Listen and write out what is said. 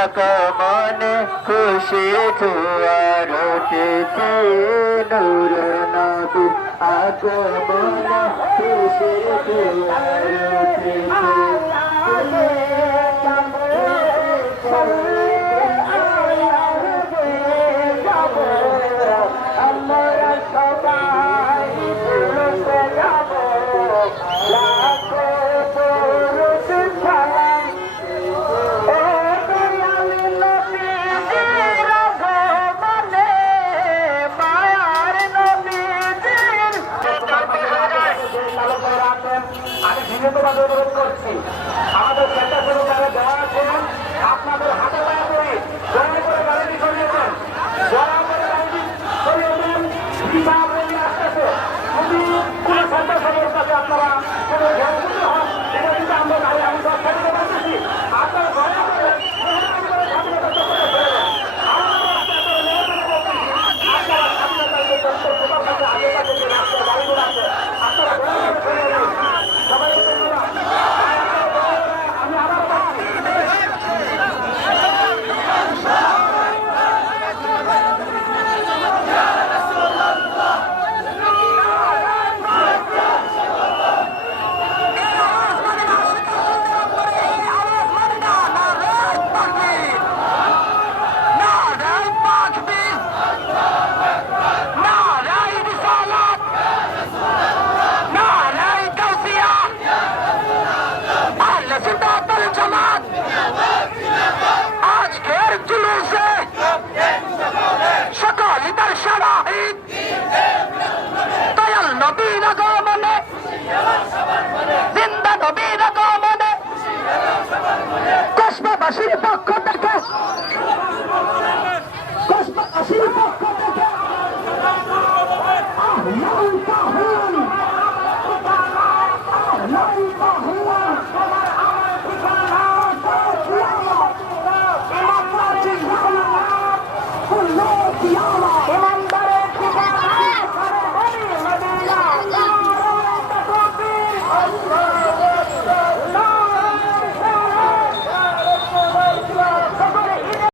আগমনে খুশি জোয়ার উঠেছে নূর নবী আগমনে খুশি জোয়ার আমরা সবাই যাব আমি বিনীতভাবে অনুরোধ করছি আমাদের স্বেচ্ছাসেবক যারা দেওয়া আছে আপনাদের হাতে পায়ে করে দয়া করে গাড়িটি সরিয়ে দেন, দয়া করে গাড়িটি সরিয়ে দেন। বিভাগ আসতেছে যদি কোনো স্বেচ্ছাসেবকের কাছে আপনারা কোনো ধ্যানমুক্ত হন এটা কিন্তু আমরা গাড়ি আমি দশ দিতে পারতেছি আপনারা দয়া করে কসবাবাসীর পক্ষ থেকে কসবাবাসীর পক্ষ থেকে